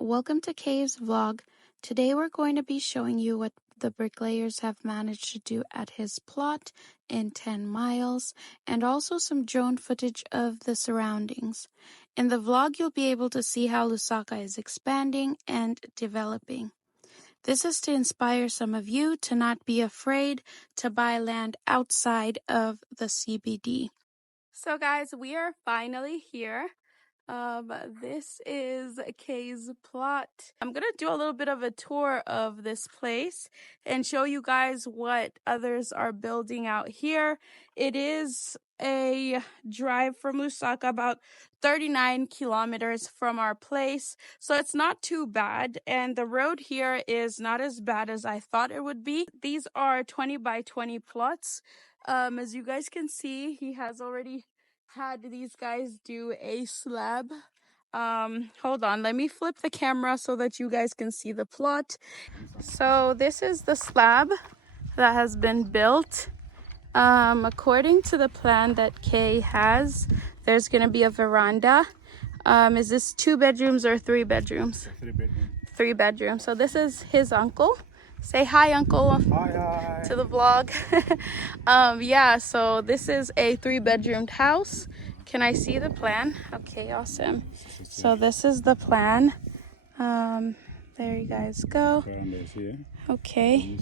welcome to Kay's vlog. Today we're going to be showing you what the bricklayers have managed to do at his plot in 10 miles and also some drone footage of the surroundings. In the vlog you'll be able to see how Lusaka is expanding and developing. This is to inspire some of you to not be afraid to buy land outside of the CBD. So guys, we are finally here. This is Kay's plot. I'm gonna do a little bit of a tour of this place and show you guys what others are building out here. It is a drive from Lusaka, about 39 kilometers from our place, so it's not too bad, and the road here is not as bad as I thought it would be. These are 20 by 20 plots. As you guys can see, he has already had these guys do a slab. Hold on, let me flip the camera so that you guys can see the plot. So this is the slab that has been built. According to the plan that Kay has, there's gonna be a veranda. Is this 2 bedrooms or 3 bedrooms? 3 bedrooms. 3 bedrooms. So this is his uncle. Say hi, uncle. Hi. To the vlog. Yeah, so this is a 3-bedroomed house. Can I see the plan? Okay, awesome. So this is the plan. There you guys go. Okay.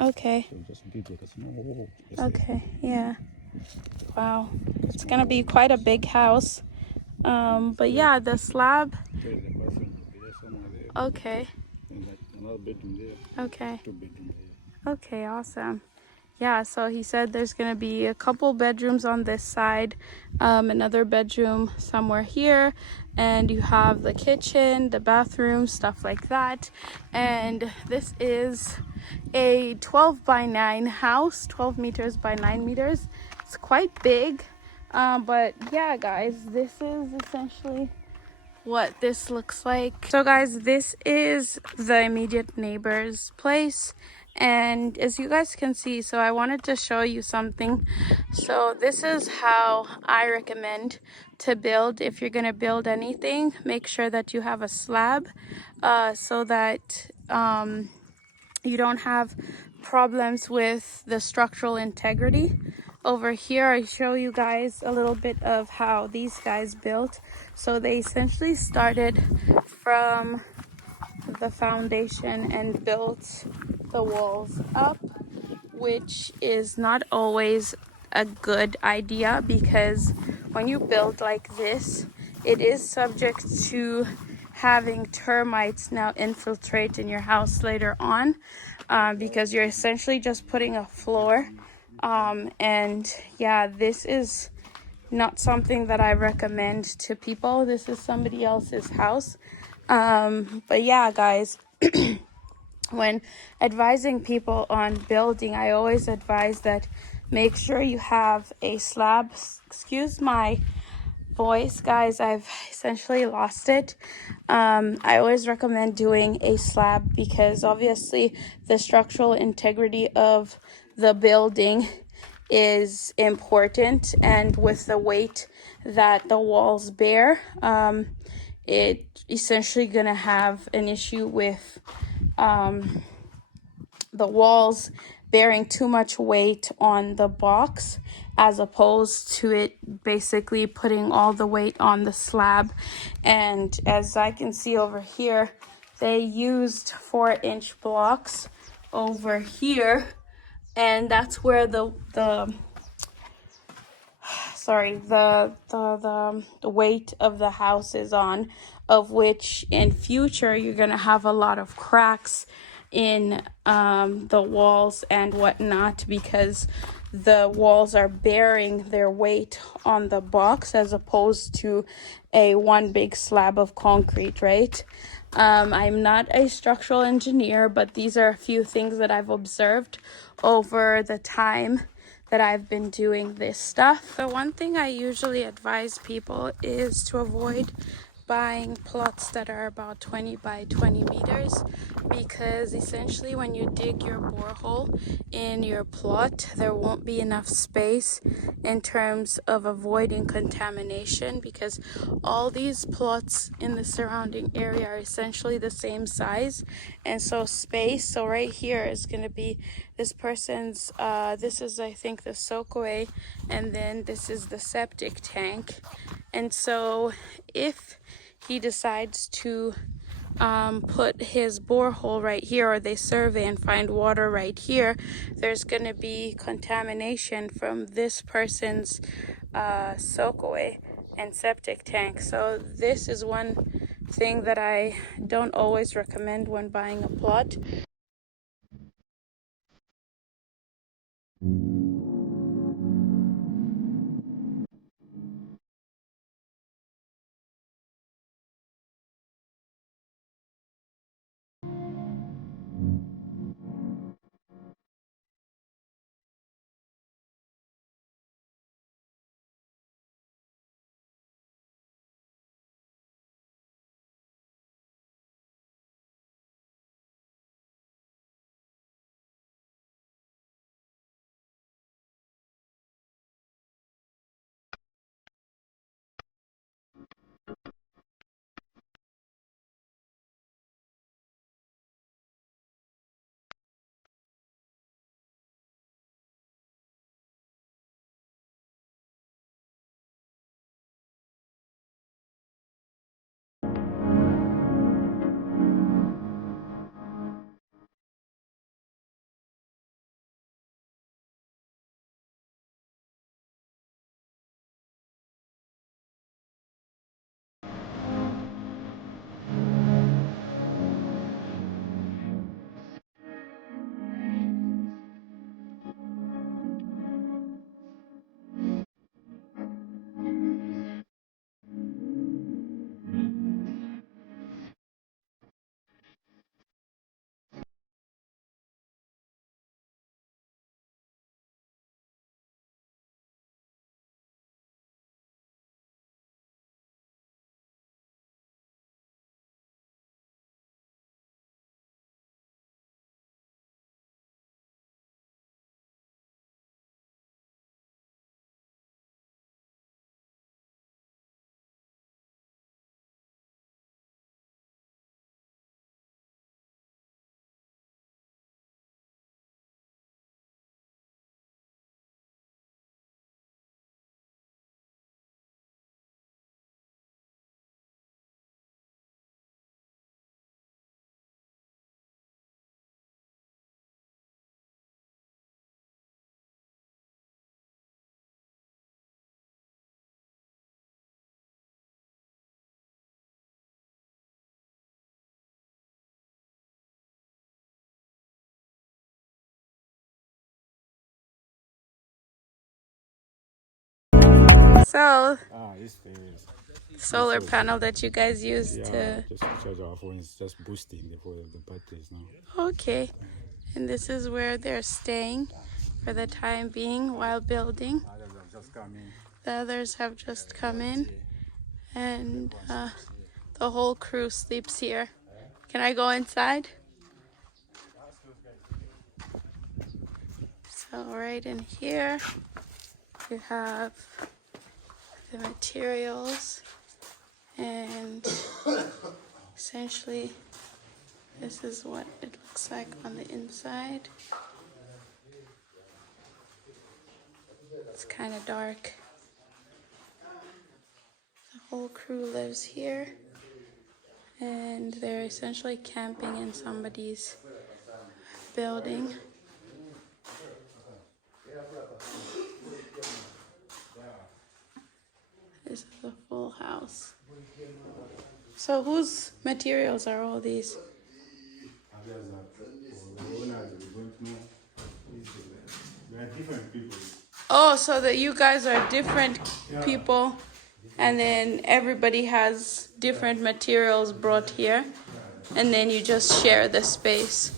Okay. Okay, yeah. Wow, it's gonna be quite a big house. But yeah, the slab. Okay. Okay. Okay, awesome. Yeah, so he said there's gonna be a couple bedrooms on this side, another bedroom somewhere here, and you have the kitchen, the bathroom, stuff like that. And this is a 12 by 9 house, 12 meters by 9 meters. It's quite big, but yeah guys, this is essentially what this looks like. So guys, this is the immediate neighbor's place, and as you guys can see, so I wanted to show you something. So this is how I recommend to build. If you're gonna build anything, make sure that you have a slab so that you don't have problems with the structural integrity. Over here I show you guys a little bit of how these guys built. So they essentially started from the foundation and built the walls up, which is not always a good idea, because when you build like this, it is subject to having termites now infiltrate in your house later on, because you're essentially just putting a floor. And yeah, this is not something that I recommend to people. This is somebody else's house. But yeah guys, when advising people on building, I always advise that make sure you have a slab. Excuse my voice guys, I've essentially lost it. I always recommend doing a slab because obviously the structural integrity of the building is important, and with the weight that the walls bear, it essentially gonna have an issue with the walls bearing too much weight on the box, as opposed to it basically putting all the weight on the slab. And as I can see over here, they used 4-inch blocks over here, and that's where the weight of the house is on, of which in future you're gonna have a lot of cracks in the walls and whatnot, because the walls are bearing their weight on the box as opposed to a one big slab of concrete, right? I'm not a structural engineer, but these are a few things that I've observed over the time that I've been doing this stuff. The one thing I usually advise people is to avoid buying plots that are about 20 by 20 meters, because essentially when you dig your borehole in your plot, there won't be enough space in terms of avoiding contamination, because all these plots in the surrounding area are essentially the same size, and so right here is going to be this person's, this is I think the soakaway, and then this is the septic tank. And so if he decides to put his borehole right here, or they survey and find water right here, there's going to be contamination from this person's soakaway and septic tank. So this is one thing that I don't always recommend when buying a plot. So This is solar panel that you guys use to... just charge our phones, just boosting the batteries now. Okay, and this is where they're staying for the time being while building. Others have just come in. The others have just come in, and the whole crew sleeps here. Can I go inside? So right in here you have the materials, and essentially this is what it looks like on the inside. It's kind of dark. The whole crew lives here, and they're essentially camping in somebody's building. This is a full house. So whose materials are all these? There are different people. Oh, so that you guys are different people, and then everybody has different materials brought here, and then you just share the space.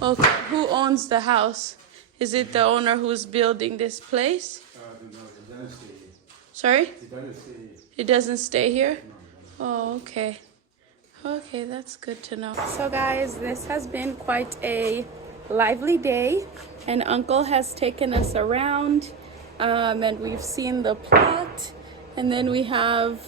Okay, who owns the house? Is it the owner who's building this place? It doesn't stay here. Sorry? It doesn't stay here. It doesn't stay here? Oh, okay. Okay, that's good to know. So guys, this has been quite a lively day, and Uncle has taken us around, and we've seen the plot, and then we have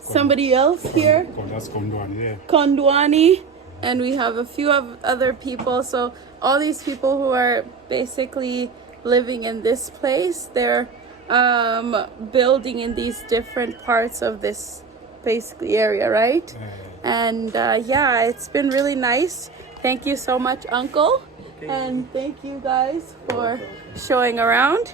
somebody else here, That's Kondwani, yeah. Kondwani, and we have a few of other people. So all these people who are basically living in this place, they're building in these different parts of this basically area, right? And yeah, it's been really nice. Thank you so much, Uncle. And thank you guys for showing around.